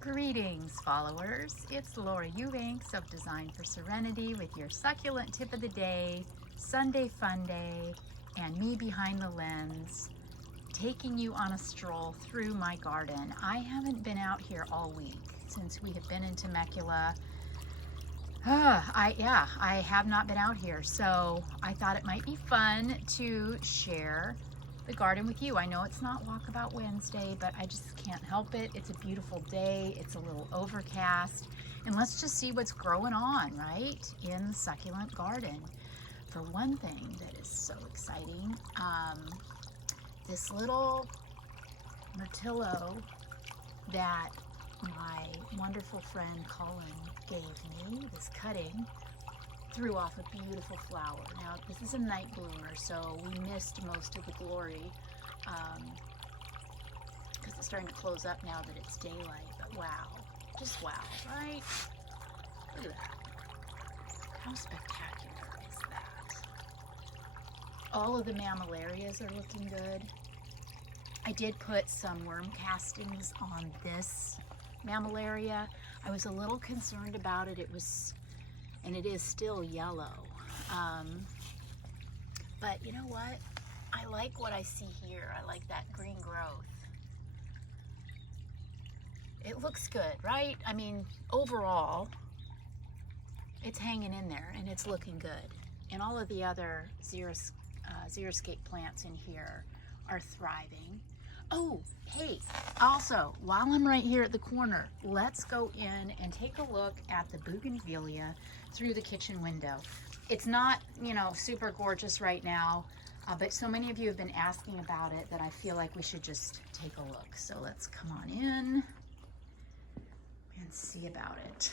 Greetings, followers. It's Laura Eubanks of Design for Serenity with your succulent tip of the day, Sunday Fun Day, and me behind the lens, taking you on a stroll through my garden. I haven't been out here all week since we have been in Temecula. I have not been out here, so I thought it might be fun to share the garden with you. I know it's not Walkabout Wednesday, but I just can't help it. It's a beautiful day. It's a little overcast, and let's just see what's growing on, right, in the succulent garden. For one thing that is so exciting, this little myrtillo that my wonderful friend Colin gave me, this cutting, threw off a beautiful flower. Now, this is a night bloomer, so we missed most of the glory because it's starting to close up now that it's daylight. But wow, just wow, right? Look at that. How spectacular is that? All of the mammillarias are looking good. I did put some worm castings on this mammillaria. I was a little concerned about it. And it is still yellow. But you know what? I like what I see here. I like that green growth. It looks good, right? I mean, overall, it's hanging in there and it's looking good. And all of the other xeriscape plants in here are thriving. Oh, hey, also, while I'm right here at the corner, let's go in and take a look at the bougainvillea through the kitchen window. It's not, super gorgeous right now, but so many of you have been asking about it that I feel like we should just take a look. So let's come on in and see about it.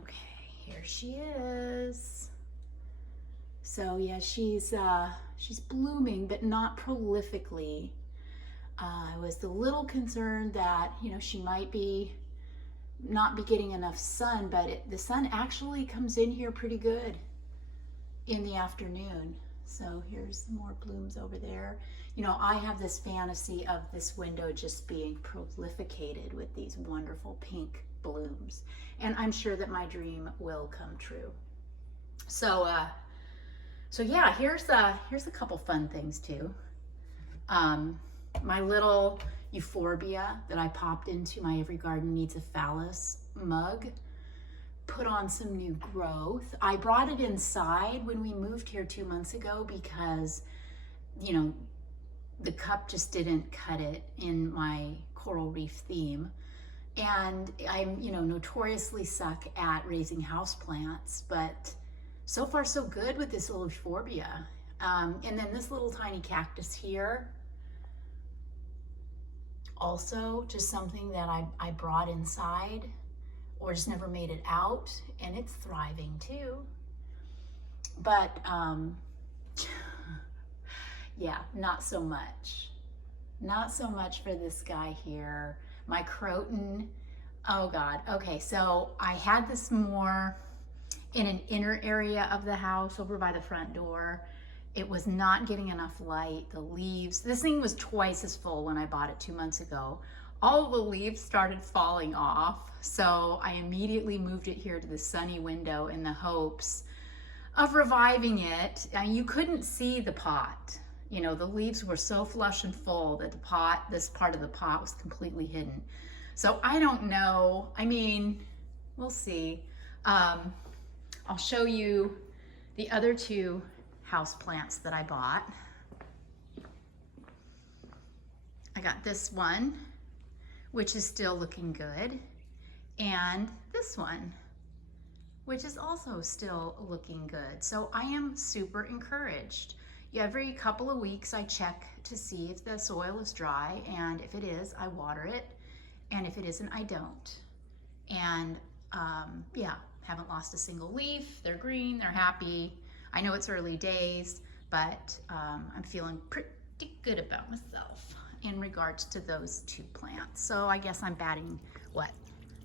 Okay, here she is. So yeah, she's blooming, but not prolifically. I was a little concerned that, she might not be getting enough sun, but the sun actually comes in here pretty good in the afternoon. So here's more blooms over there. I have this fantasy of this window just being prolificated with these wonderful pink blooms. And I'm sure that my dream will come true. So yeah, here's a couple fun things too. My little euphorbia that I popped into my Every Garden Needs a Phallus mug put on some new growth. I brought it inside when we moved here 2 months ago because, the cup just didn't cut it in my coral reef theme. And I'm, notoriously suck at raising houseplants, but so far so good with this little euphorbia. And then this little tiny cactus here, also just something that I brought inside or just never made it out, and it's thriving too. But yeah, not so much. Not so much for this guy here. My croton, oh God. Okay, so I had this more in an inner area of the house over by the front door. It was not getting enough light. The leaves, this thing was twice as full when I bought it 2 months ago. All the leaves started falling off. So I immediately moved it here to the sunny window in the hopes of reviving it. You couldn't see the pot. The leaves were so flush and full that this part of the pot was completely hidden. So I don't know. I mean, we'll see. I'll show you the other two houseplants that I bought. I got this one, which is still looking good, and this one, which is also still looking good. So I am super encouraged. Every couple of weeks I check to see if the soil is dry, and if it is, I water it, and if it isn't, I don't. And yeah, haven't lost a single leaf. They're green, they're happy. I know it's early days, but I'm feeling pretty good about myself in regards to those two plants. So I guess I'm batting, what,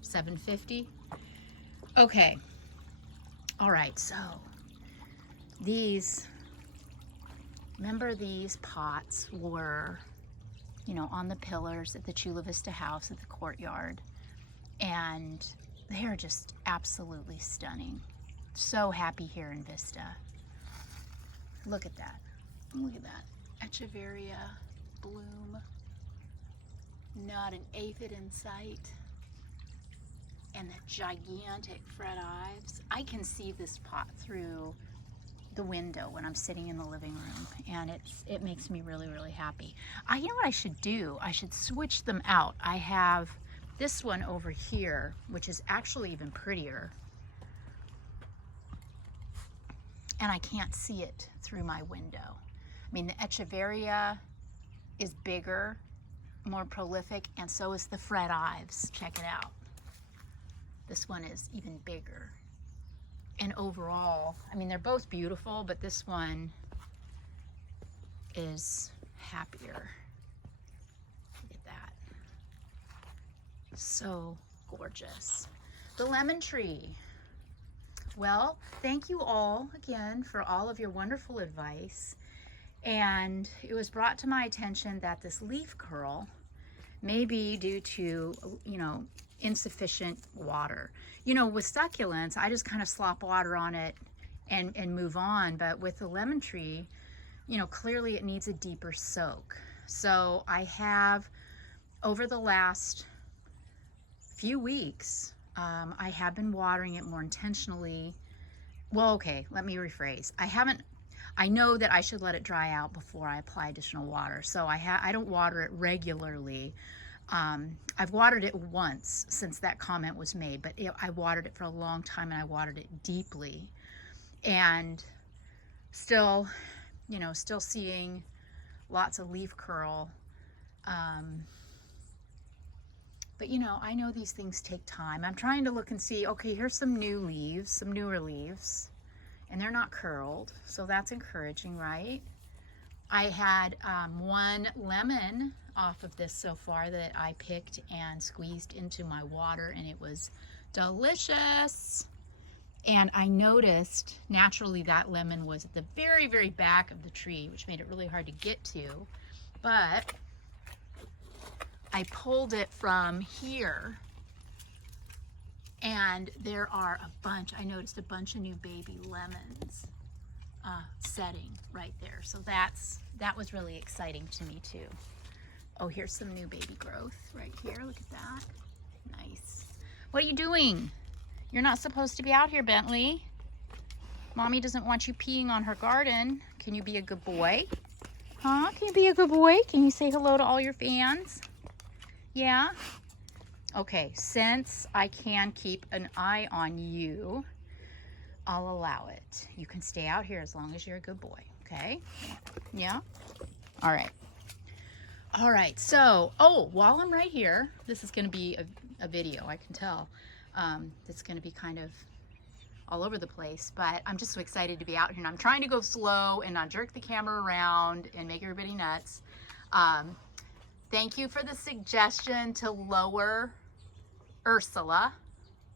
750? Okay, all right, so these Remember, these pots were you know, on the pillars at the Chula Vista house at the courtyard. And they are just absolutely stunning. So happy here in Vista. Look at that. Look at that. Echeveria bloom. Not an aphid in sight. And the gigantic fret ives. I can see this pot through the window when I'm sitting in the living room, and it makes me really, really happy. You know what I should do? I should switch them out. I have this one over here, which is actually even prettier, and I can't see it through my window. I mean, the Echeveria is bigger, more prolific, and so is the fret ives. Check it out. This one is even bigger. And overall, I mean, they're both beautiful, but this one is happier. Look at that. So gorgeous. The lemon tree. Well, thank you all again for all of your wonderful advice. And it was brought to my attention that this leaf curl may be due to, you know, insufficient water. You know, with succulents, I just kind of slop water on it and move on. But with the lemon tree, you know, clearly it needs a deeper soak. So I have, over the last few weeks, I have been watering it more intentionally. Well, okay, let me rephrase. I know that I should let it dry out before I apply additional water. So I don't water it regularly. I've watered it once since that comment was made, but I watered it for a long time, and I watered it deeply, and still, you know, still seeing lots of leaf curl. But you know, I know these things take time. I'm trying to look and see, okay, here's some new leaves, some newer leaves, and they're not curled, so that's encouraging, right? I had one lemon off of this so far that I picked and squeezed into my water, and it was delicious. And I noticed naturally that lemon was at the very, very back of the tree, which made it really hard to get to. But I pulled it from here, and there are a bunch, I noticed a bunch of new baby lemons setting right there. So that was really exciting to me too. Oh, here's some new baby growth right here. Look at that. Nice. What are you doing? You're not supposed to be out here, Bentley. Mommy doesn't want you peeing on her garden. Can you be a good boy? Huh? Can you be a good boy? Can you say hello to all your fans? Yeah? Okay, since I can keep an eye on you, I'll allow it. You can stay out here as long as you're a good boy, okay? Yeah? All right. All right, so, while I'm right here, this is going to be a video, I can tell. It's going to be kind of all over the place, but I'm just so excited to be out here, and I'm trying to go slow and not jerk the camera around and make everybody nuts. Thank you for the suggestion to lower Ursula,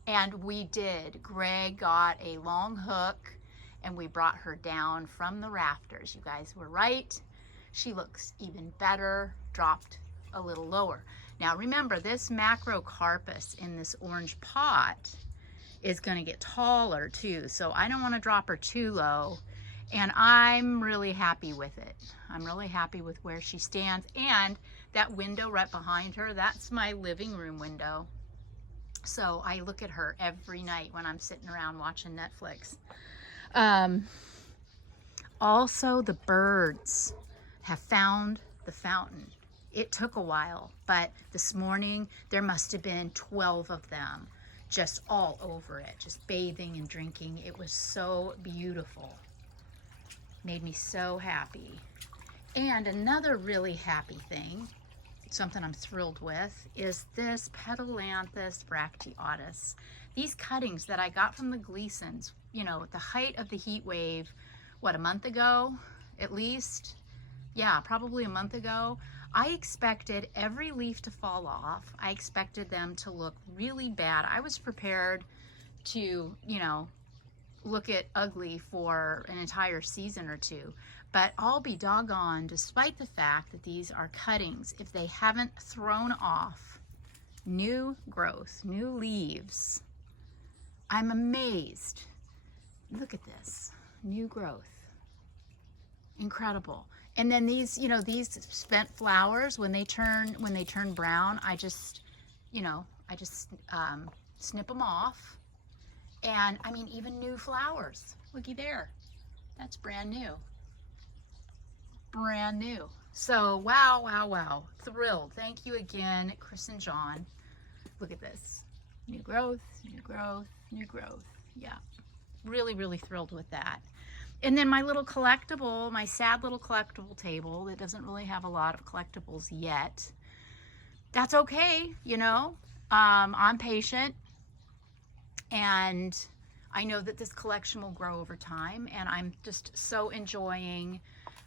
and we did. Greg got a long hook, and we brought her down from the rafters. You guys were right. She looks even better, dropped a little lower. Now remember, this macrocarpus in this orange pot is going to get taller too, so I don't want to drop her too low, and I'm really happy with it. I'm really happy with where she stands, and that window right behind her, that's my living room window. So I look at her every night when I'm sitting around watching Netflix. Also, the birds have found the fountain. It took a while, but this morning there must have been 12 of them just all over it, just bathing and drinking. It was so beautiful. Made me so happy. And another really happy thing, something I'm thrilled with, is this Petalanthus bracteatus. These cuttings that I got from the Gleasons, you know, at the height of the heat wave, what, a month ago at least? Yeah, probably a month ago. I expected every leaf to fall off. I expected them to look really bad. I was prepared to, you know, look at ugly for an entire season or two. But I'll be doggone, despite the fact that these are cuttings, if they haven't thrown off new growth, new leaves, I'm amazed. Look at this, new growth. Incredible. And then these, you know, these spent flowers, when they turn brown, I just snip them off. And I mean, even new flowers. Looky there. That's brand new. Brand new. So wow, wow, wow. Thrilled. Thank you again, Chris and John. Look at this. New growth, new growth, new growth. Yeah. Really, really thrilled with that. And then my little collectible, my sad little collectible table that doesn't really have a lot of collectibles yet. That's okay, you know. I'm patient, and I know that this collection will grow over time, and I'm just so enjoying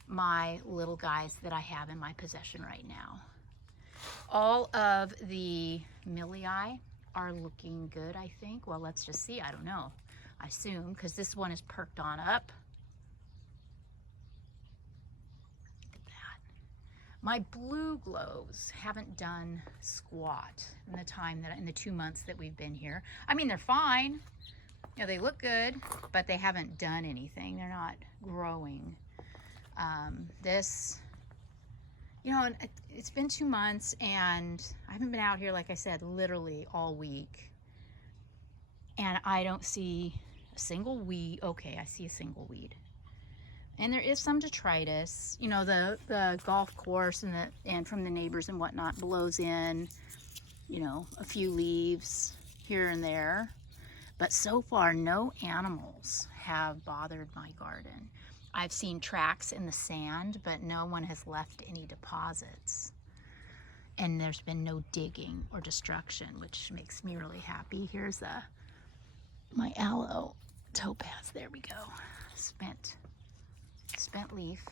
my little guys that I have in my possession right now. All of the milii are looking good, I think. Well, let's just see. I don't know. I assume, because this one is perked on up. Look at that. My blue glows haven't done squat in the time that, in the 2 months that we've been here. I mean, they're fine. You know, they look good, but they haven't done anything. They're not growing. This, you know, it's been 2 months, and I haven't been out here, like I said, literally all week. And I don't see a single weed. Okay, I see a single weed. And there is some detritus. You know, the golf course and from the neighbors and whatnot blows in, you know, a few leaves here and there. But so far, no animals have bothered my garden. I've seen tracks in the sand, but no one has left any deposits. And there's been no digging or destruction, which makes me really happy. Here's my aloe topaz. There we go. Spent leaf.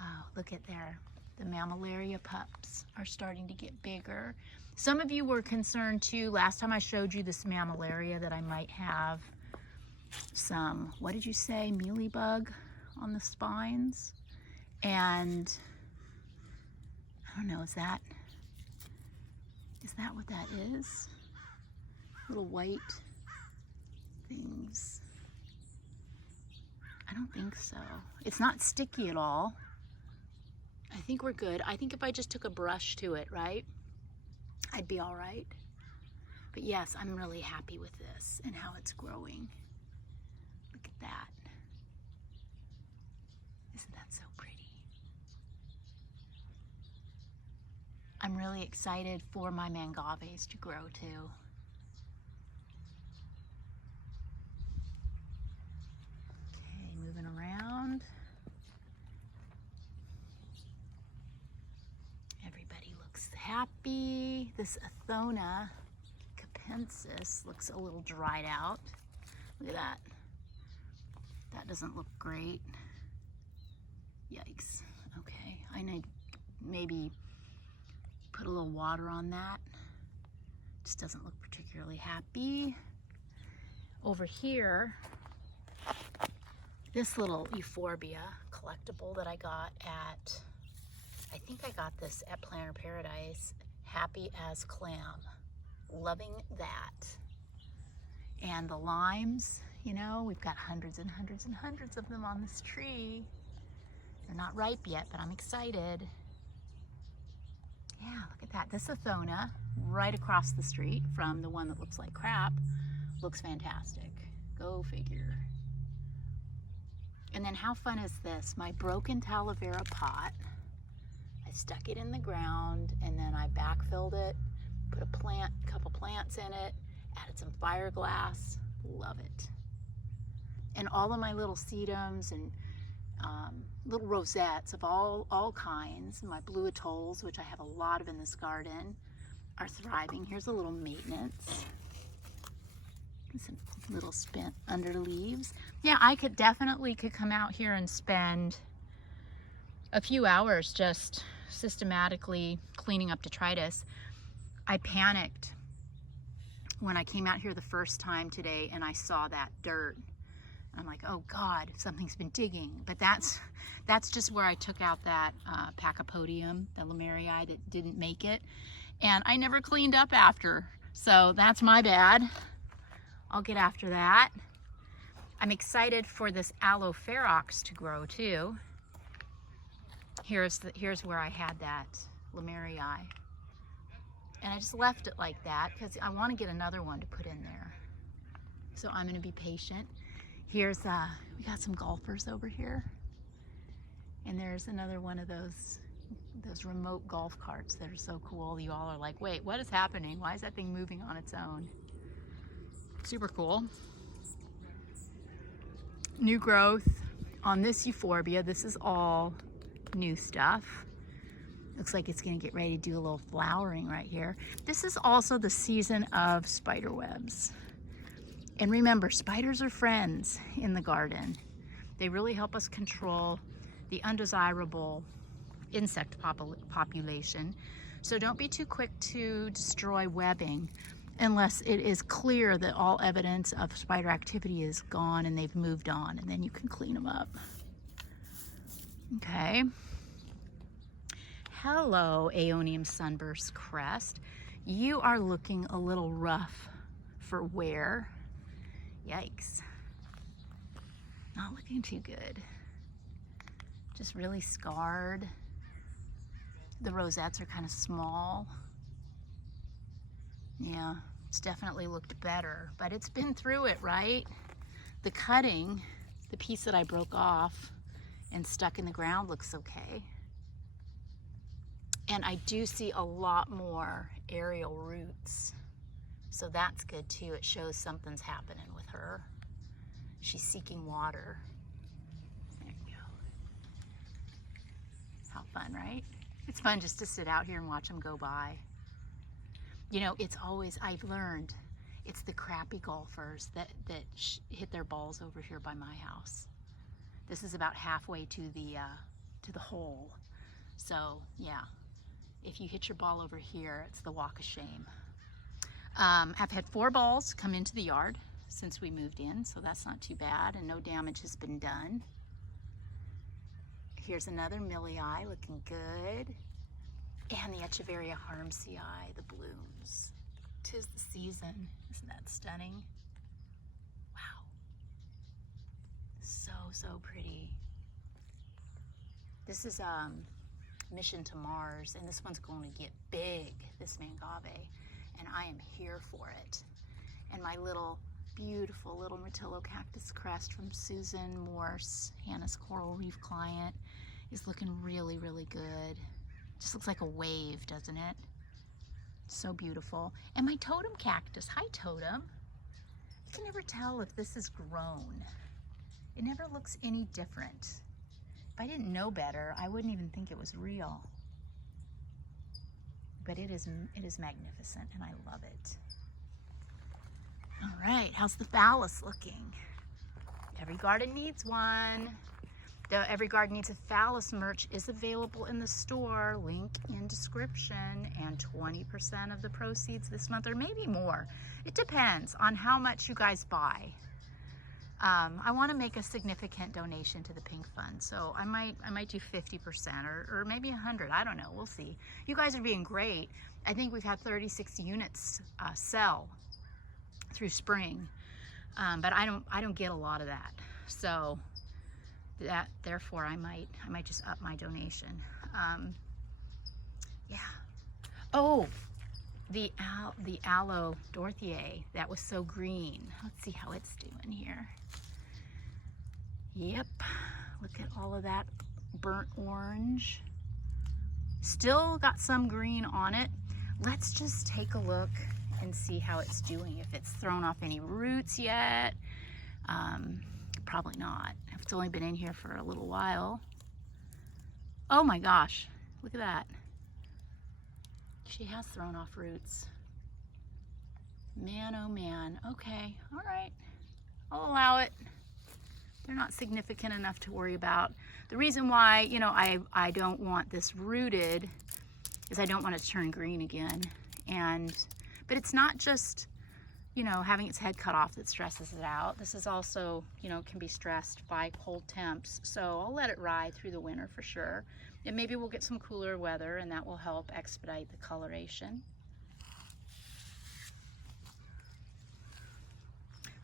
Oh, look at there. The mammillaria pups are starting to get bigger. Some of you were concerned too, last time I showed you this mammillaria, that I might have some, what did you say, mealybug on the spines. And I don't know, is that what that is? Little white things. I don't think so. It's not sticky at all. I think we're good. I think if I just took a brush to it, right, I'd be all right. But yes, I'm really happy with this and how it's growing. Look at that. Isn't that so pretty? I'm really excited for my mangaves to grow too. Okay, moving around. Everybody looks happy. This Athona capensis looks a little dried out. Look at that. That doesn't look great. Yikes. Okay, I need maybe put a little water on that. Just doesn't look particularly happy. Over here, this little euphorbia collectible that I got at, I think I got this at Planter Paradise. Happy as clam. Loving that. And the limes, you know, we've got hundreds and hundreds and hundreds of them on this tree. They're not ripe yet, but I'm excited. Yeah, look at that. This Athona, right across the street from the one that looks like crap, looks fantastic. Go figure. And then how fun is this? My broken Talavera pot. I stuck it in the ground, and then I backfilled it, put a couple plants in it, added some fiberglass. Love it. And all of my little sedums and little rosettes of all kinds, my blue atolls, which I have a lot of in this garden, are thriving. Here's a little maintenance. Some little spent under leaves. Yeah, I could definitely come out here and spend a few hours just systematically cleaning up detritus. I panicked when I came out here the first time today and I saw that dirt. I'm like, oh God, something's been digging. But that's just where I took out that Pachypodium, the Lemerii that didn't make it. And I never cleaned up after. So that's my bad. I'll get after that. I'm excited for this Aloe ferox to grow too. Here's where I had that Lemerii. And I just left it like that because I want to get another one to put in there. So I'm going to be patient. Here's, we got some golfers over here. And there's another one of those remote golf carts that are so cool. You all are like, wait, what is happening? Why is that thing moving on its own? Super cool. New growth on this euphorbia. This is all new stuff. Looks like it's going to get ready to do a little flowering right here. This is also the season of spider webs. And remember, spiders are friends in the garden. They really help us control the undesirable insect population. So don't be too quick to destroy webbing unless it is clear that all evidence of spider activity is gone and they've moved on, and then you can clean them up. Okay. Hello, Aeonium sunburst crest. You are looking a little rough for wear. Yikes. Not looking too good. Just really scarred. The rosettes are kind of small. Yeah, it's definitely looked better, but it's been through it, right? The cutting, the piece that I broke off and stuck in the ground, looks okay. And I do see a lot more aerial roots. So that's good too. It shows something's happening with her. She's seeking water. There you go. How fun, right? It's fun just to sit out here and watch them go by. You know, it's always, I've learned, it's the crappy golfers that hit their balls over here by my house. This is about halfway to the hole. So yeah, if you hit your ball over here, it's the walk of shame. I've had 4 balls come into the yard since we moved in, so that's not too bad, and no damage has been done. Here's another millii looking good. And the Echeveria harmsii, the blooms. 'Tis the season. Isn't that stunning? Wow. So, so pretty. This is Mission to Mars, and this one's going to get big, this mangave, and I am here for it. And my little, beautiful little Myrtillo cactus crest from Susan Morse, Hannah's coral reef client, is looking really, really good. Just looks like a wave, doesn't it? So beautiful. And my totem cactus, hi totem. You can never tell if this is grown. It never looks any different. If I didn't know better, I wouldn't even think it was real. But it is magnificent, and I love it. All right, how's the phallus looking? Every garden needs one. The Every Garden Needs a Phallus merch is available in the store, link in description, and 20% of the proceeds this month, or maybe more. It depends on how much you guys buy. I want to make a significant donation to the Pink Fund, so I might do 50% or maybe 100. I don't know. We'll see. You guys are being great. I think we've had 36 units sell through spring, but I don't get a lot of that. So therefore I might just up my donation. Yeah. Oh, the aloe Dorothiae that was so green. Let's see how it's doing here. Yep, look at all of that burnt orange. Still got some green on it. Let's just take a look and see how it's doing. If it's thrown off any roots yet. Probably not. If it's only been in here for a little while. Oh my gosh, look at that. She has thrown off roots. Man, oh man. Okay, all right. I'll allow it. They're not significant enough to worry about. The reason why, you know, I don't want this rooted is I don't want it to turn green again. But it's not just you know, having its head cut off that stresses it out. This is also, you know, can be stressed by cold temps. So I'll let it ride through the winter for sure. And maybe we'll get some cooler weather and that will help expedite the coloration.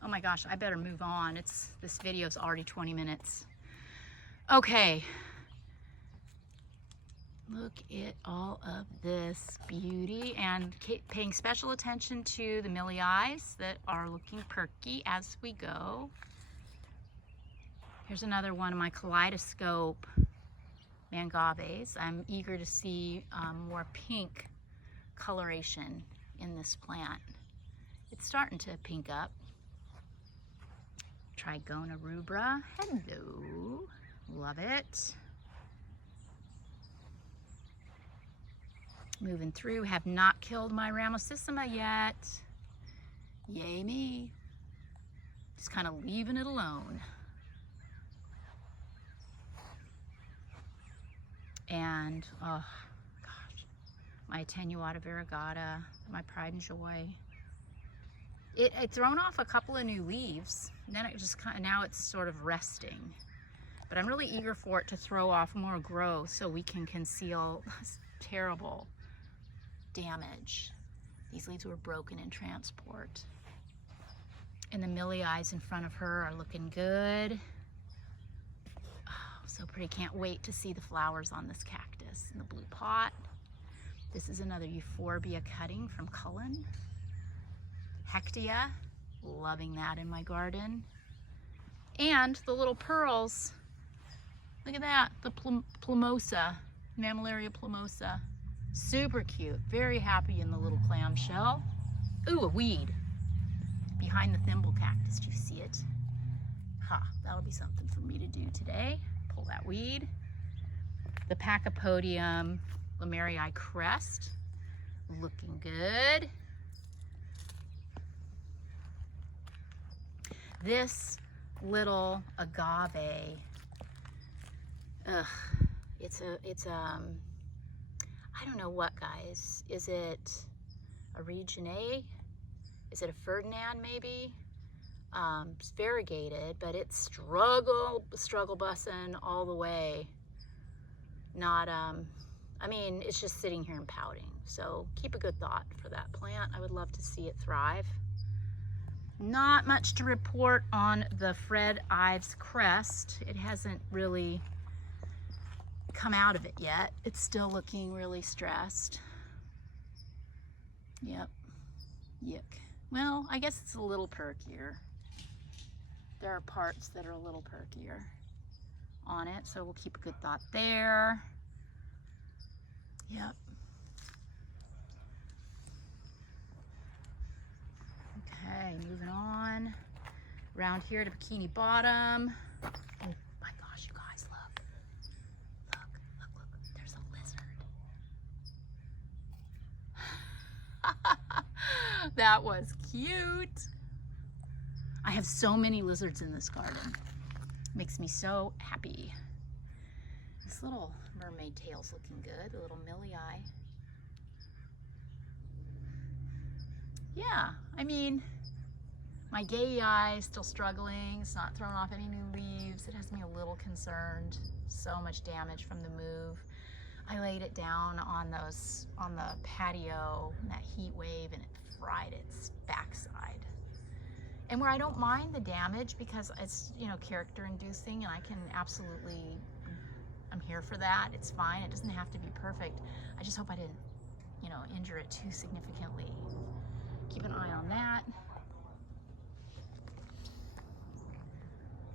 Oh my gosh, I better move on. This video is already 20 minutes. Okay. Look at all of this beauty and paying special attention to the millie eyes that are looking perky as we go. Here's another one of my kaleidoscope mangaves. I'm eager to see more pink coloration in this plant. It's starting to pink up. Trigona rubra, hello, love it. Moving through, have not killed my Ramosissima yet. Yay me. Just kind of leaving it alone. And, oh gosh, my Attenuata variegata, my pride and joy. It thrown off a couple of new leaves. And then it just kind of, now it's sort of resting. But I'm really eager for it to throw off more growth so we can conceal this terrible damage. These leaves were broken in transport. And the millie eyes in front of her are looking good. Oh, so pretty. Can't wait to see the flowers on this cactus in the blue pot. This is another euphorbia cutting from Cullen. Hectia, loving that in my garden. And the little pearls. Look at that, the plumosa, Mammillaria plumosa. Super cute, very happy in the little clamshell. Ooh, a weed behind the thimble cactus. Do you see it? Ha, that'll be something for me to do today. Pull that weed. The Pachypodium Lemerii crest, looking good. This little agave, I don't know what, guys. Is it a Reginae? Is it a Ferdinand maybe? It's variegated, but it's struggle bussing all the way. Not, I mean, it's just sitting here and pouting. So keep a good thought for that plant. I would love to see it thrive. Not much to report on the Fred Ives crest. It hasn't really come out of it yet. It's still looking really stressed. Yep. Yuck. Well, I guess it's a little perkier. There are parts that are a little perkier on it, so we'll keep a good thought there. Yep. Okay, moving on. Around here to Bikini Bottom. Oh my gosh, you guys, look. Look. There's a lizard. That was cute. I have so many lizards in this garden. Makes me so happy. This little mermaid tail's looking good, a little millie eye. Yeah, I mean, my gay eye is still struggling. It's not thrown off any new leaves. It has me a little concerned. So much damage from the move. I laid it down on the patio in that heat wave and it fried its backside. And where I don't mind the damage because it's, you know, character inducing and I can absolutely, I'm here for that. It's fine. It doesn't have to be perfect. I just hope I didn't, you know, injure it too significantly. Keep an eye on that.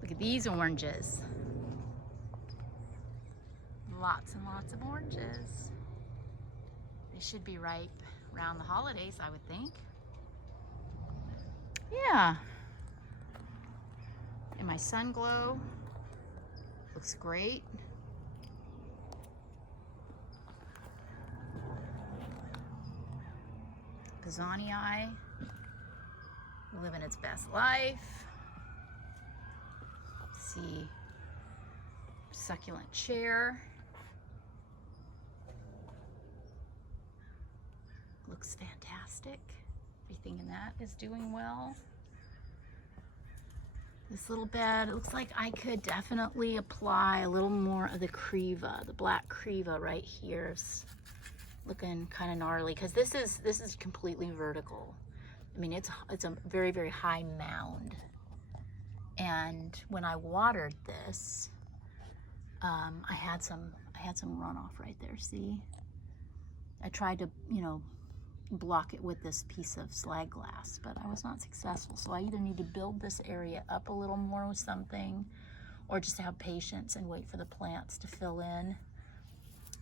Look at these oranges. Lots and lots of oranges. They should be ripe around the holidays, I would think. Yeah. And my sun glow looks great. Gazanii, living its best life. See, succulent chair. Looks fantastic. Everything in that is doing well. This little bed, it looks like I could definitely apply a little more of the Creva, the black Creva right here. It's looking kind of gnarly because this is completely vertical. I mean, it's a very, very high mound. And when I watered this, I had some runoff right there. See, I tried to, you know, block it with this piece of slag glass, but I was not successful. So I either need to build this area up a little more with something, or just have patience and wait for the plants to fill in.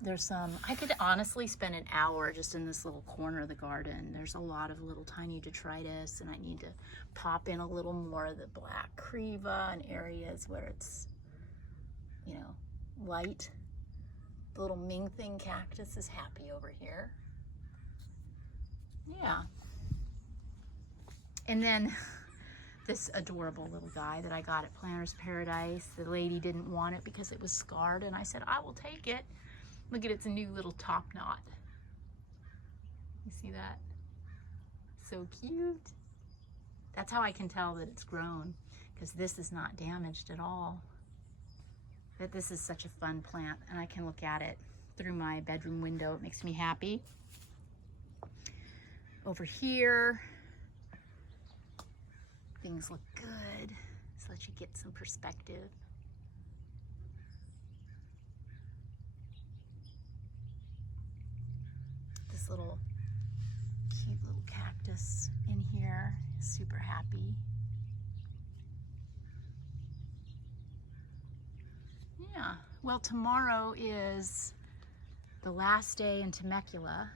There's some, I could honestly spend an hour just in this little corner of the garden. There's a lot of little tiny detritus, and I need to pop in a little more of the black Creva in areas where it's, you know, light. The little Ming Thing cactus is happy over here. Yeah. And then this adorable little guy that I got at Planter's Paradise, the lady didn't want it because it was scarred, and I said, I will take it. Look at its new little top knot. You see that? So cute. That's how I can tell that it's grown, because this is not damaged at all. But this is such a fun plant, and I can look at it through my bedroom window. It makes me happy. Over here, things look good. Just let you get some perspective. This little cute little cactus in here is super happy. Yeah, well, tomorrow is the last day in Temecula.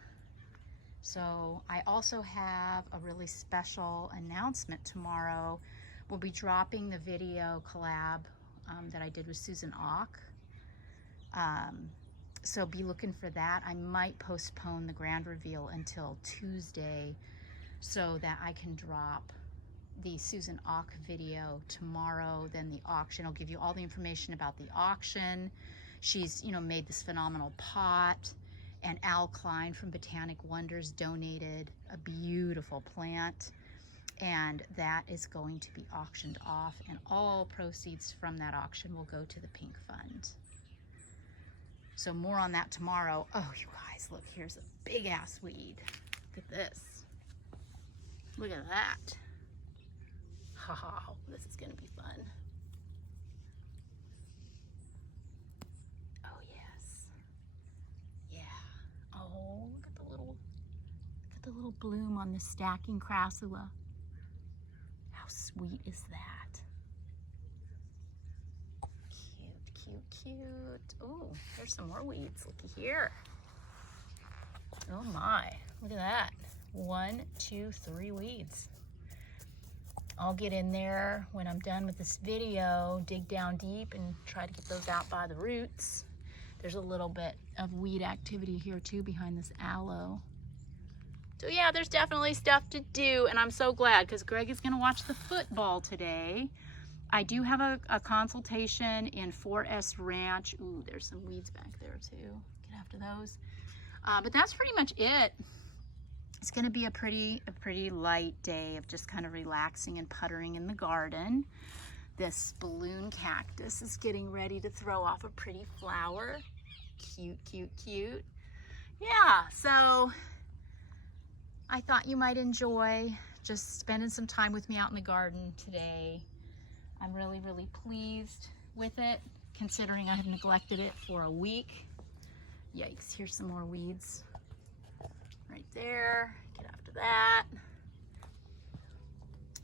So I also have a really special announcement tomorrow. We'll be dropping the video collab that I did with Susan Ock. So be looking for that. I might postpone the grand reveal until Tuesday so that I can drop the Susan Ock video tomorrow. Then the auction, I'll give you all the information about the auction. She's, you know, made this phenomenal pot. And Al Klein from Botanic Wonders donated a beautiful plant, and that is going to be auctioned off, and all proceeds from that auction will go to the Pink Fund. So more on that tomorrow. Oh, you guys, look, here's a big ass weed. Look at this. Look at that. Oh, this is gonna be fun. Oh, look at the little bloom on the stacking crassula. How sweet is that? Cute, cute, cute. Oh, there's some more weeds. Looky here. Oh my, look at that. 1, 2, 3 weeds. I'll get in there when I'm done with this video, dig down deep and try to get those out by the roots. There's a little bit of weed activity here too behind this aloe. So yeah, there's definitely stuff to do, and I'm so glad because Greg is gonna watch the football today. I do have a consultation in 4S Ranch. Ooh, there's some weeds back there too. Get after those. But that's pretty much it. It's gonna be a pretty light day of just kind of relaxing and puttering in the garden. This balloon cactus is getting ready to throw off a pretty flower. Cute, cute, cute. Yeah, so I thought you might enjoy just spending some time with me out in the garden today. I'm really, really pleased with it, considering I have neglected it for a week. Yikes, here's some more weeds. Right there, get after that.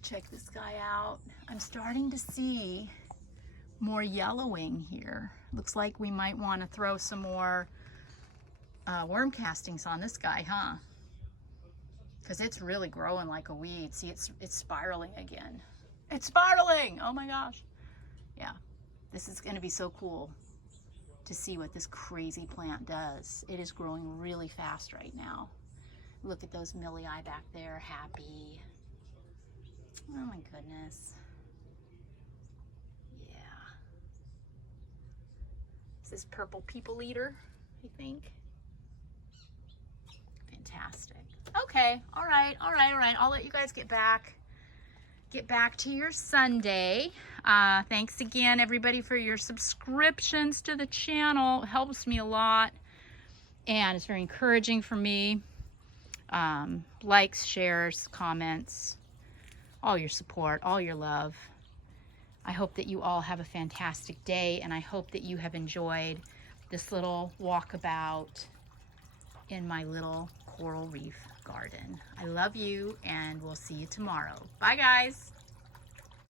Check this guy out. I'm starting to see more yellowing here. Looks like we might want to throw some more worm castings on this guy, huh? Because it's really growing like a weed. See, it's spiraling again. It's spiraling! Oh my gosh. Yeah, this is going to be so cool to see what this crazy plant does. It is growing really fast right now. Look at those millii back there, happy. Oh my goodness. Yeah. Is this purple people eater, I think? Fantastic. Okay. Okay. All right. I'll let you guys get back to your Sunday. Thanks again, everybody, for your subscriptions to the channel. It helps me a lot, and it's very encouraging for me. Likes, shares, comments, all your support, all your love. I hope that you all have a fantastic day, and I hope that you have enjoyed this little walkabout in my little coral reef garden. I love you, and we'll see you tomorrow. Bye, guys.